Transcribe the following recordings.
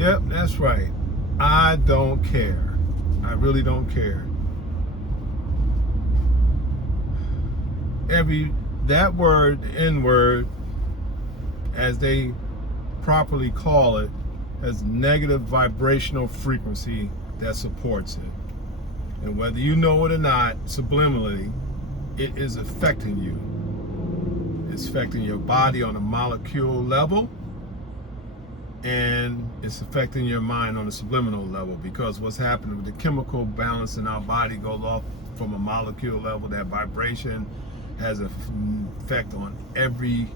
Yep, that's right. I don't care. I really don't care. That word, N word, as they properly call it, has negative vibrational frequency that supports it. And whether you know it or not, subliminally, it is affecting you. It's affecting your body on a molecule level, and it's affecting your mind on a subliminal level, because what's happening with the chemical balance in our body goes off from a molecule level. That vibration has an effect on every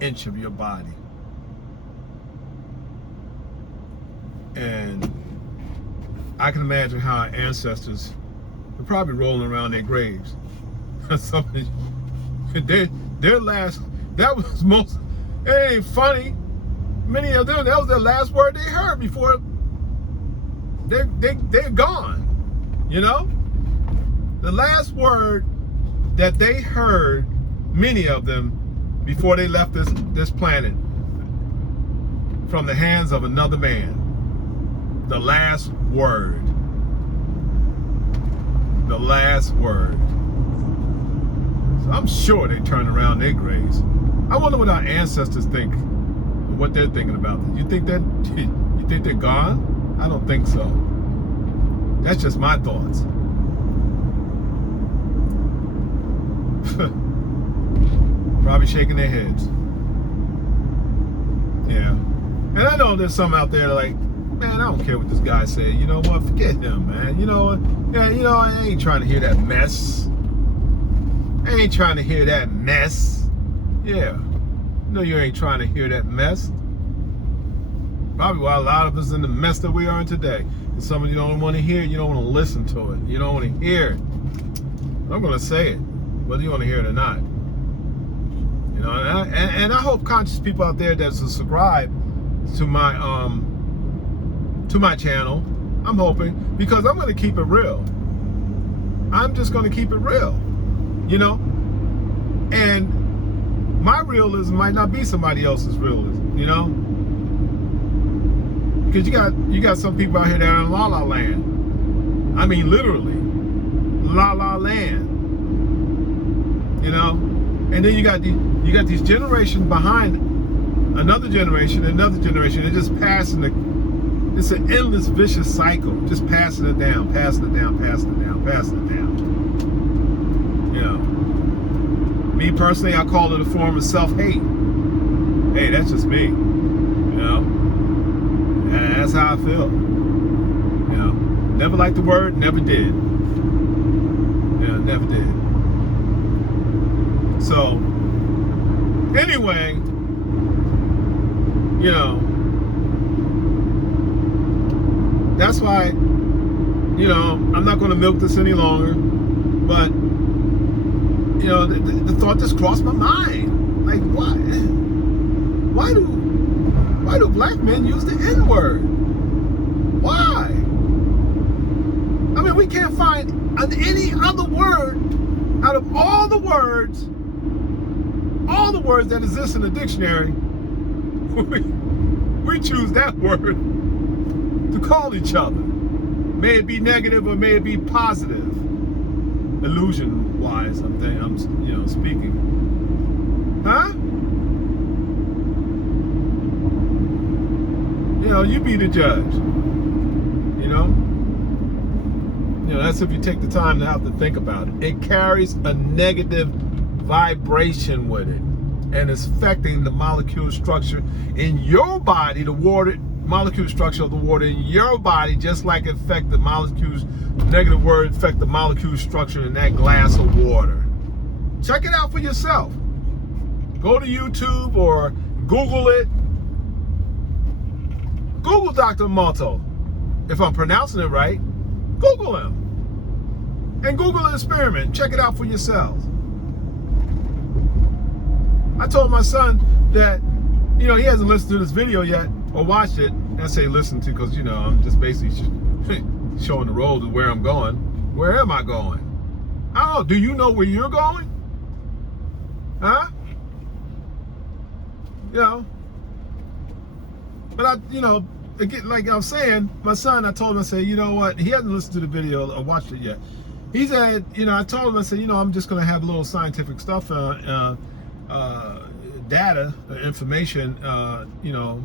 inch of your body. And I can imagine how our ancestors were probably rolling around their graves. Their last, that was most, it ain't funny. Many of them, that was their last word they heard before they're gone. You know? The last word that they heard, many of them, before they left this planet, from the hands of another man. The last word. The last word. So I'm sure they turned around their graves. I wonder what our ancestors think, what they're thinking about this. You think they're gone? I don't think so. That's just my thoughts. Probably shaking their heads. Yeah. And I know there's some out there like, man, I don't care what this guy said. You know what? Forget him, man. You know what? Yeah, you know, I ain't trying to hear that mess. I ain't trying to hear that mess. Yeah. No, you ain't trying to hear that mess. Probably why a lot of us in the mess that we are in today. And some of you don't want to hear it. You don't want to listen to it. You don't want to hear it. I'm going to say it, whether you want to hear it or not. You know, and I hope conscious people out there that subscribe to my channel, I'm hoping, because I'm going to keep it real. I'm just going to keep it real, you know. And my realism might not be somebody else's realism, you know. Because you got some people out here that are in la la land. I mean, literally, la la land. You know, and then you got these generations behind another generation, they're just passing it's an endless vicious cycle, just passing it down, passing it down, passing it down, passing it down. You know, me personally, I call it a form of self-hate. Hey, that's just me. You know, that's how I feel. You know, never liked the word, never did. Yeah, never did. So, anyway, you know, that's why, you know, I'm not going to milk this any longer. But, you know, the thought just crossed my mind. Like, why do black men use the N-word? Why? I mean, we can't find any other word out of all the words that exist in the dictionary. We choose that word to call each other. May it be negative or may it be positive. Illusion-wise, I'm you know, speaking. Huh? You know, you be the judge. You know? You know, that's if you take the time to have to think about it. It carries a negative vibration with it. And it's affecting the molecule structure in your body, the water, molecule structure of the water in your body, just like it affect the molecules, negative word affect the molecule structure in that glass of water. Check it out for yourself. Go to YouTube or Google it. Google Dr. Malto. If I'm pronouncing it right, Google him. And Google an experiment. Check it out for yourselves. I told my son that, you know, he hasn't listened to this video yet or watched it. I say listen to because, you know, I'm just basically showing the road to where I'm going. Where am I going? I don't know. Do you know where you're going? Huh? You know. But you know, again, like I'm saying, my son, I told him, I said, you know what? He hasn't listened to the video or watched it yet. He said, you know, I told him, I said, you know, I'm just going to have a little scientific stuff, data, information, you know,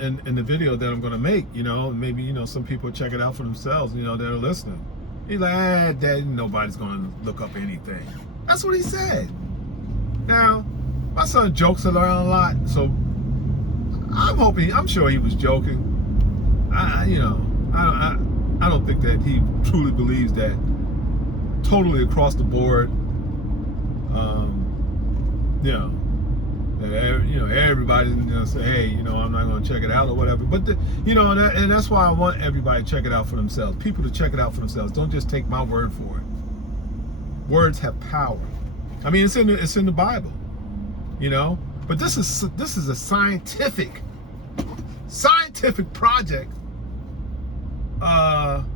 in the video that I'm going to make, you know, maybe, you know, some people check it out for themselves, you know, that are listening. He's like, Dad, nobody's going to look up anything. That's what he said. Now, my son jokes around a lot, so I'm sure he was joking. You know, I don't think that he truly believes that totally across the board, you know, everybody's gonna say, hey, you know, I'm not gonna check it out or whatever. But you know, and that's why I want everybody to check it out for themselves. People to check it out for themselves. Don't just take my word for it. Words have power. I mean, it's in the Bible, you know. But this is a scientific project,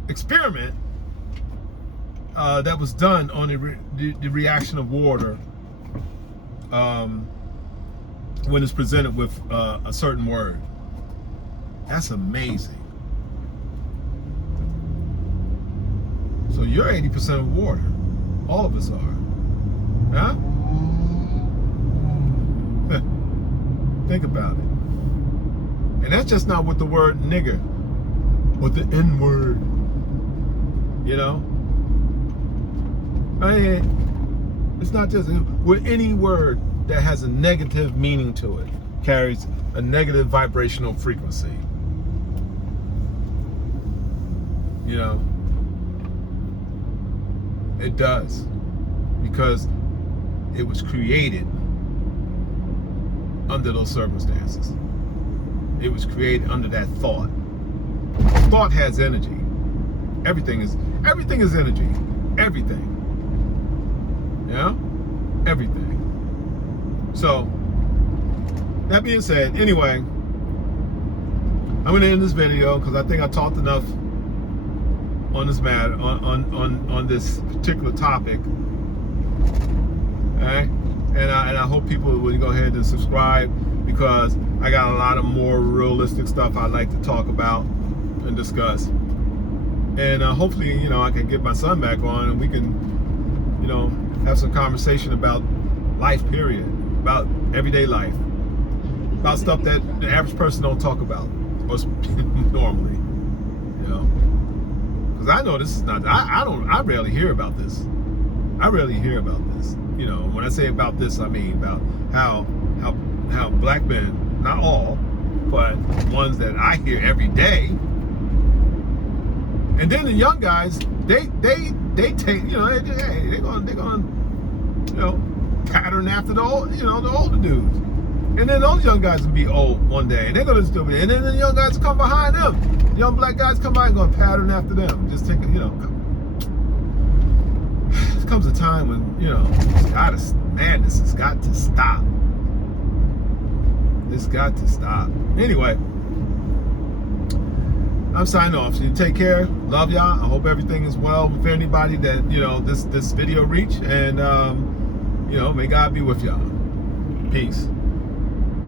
experiment that was done on the reaction of water when it's presented with a certain word. That's amazing. So you're 80% of water. All of us are. Huh? Think about it. And that's just not with the word nigger, with the N word. You know? It's not just with any word that has a negative meaning to it, carries a negative vibrational frequency. You know? It does. Because it was created under those circumstances. It was created under that thought. Thought has energy. Everything is energy. Everything. Yeah? Everything. So, that being said, anyway, I'm going to end this video because I think I talked enough on this matter, on this particular topic. Okay? And I hope people will go ahead and subscribe, because I got a lot of more realistic stuff I'd like to talk about and discuss. And hopefully, you know, I can get my son back on and we can, you know, have some conversation about life, period, about everyday life, about stuff that the average person don't talk about or normally, you know. Because I know this is not, I rarely hear about this. I rarely hear about this. You know, when I say about this, I mean about how black men, not all, but ones that I hear every day. And then the young guys, they take, you know, they're gonna, you know, pattern after the old, you know, the older dudes. And then those young guys will be old one day, and they're gonna still be. And then the young guys come behind them. Young black guys come by and gonna pattern after them. Just take it, you know. There comes a time when, you know, madness has got to stop. It's got to stop. Anyway, I'm signing off. So you take care. Love y'all. I hope everything is well with anybody that, you know, this video reach. And, you know, may God be with y'all. Peace.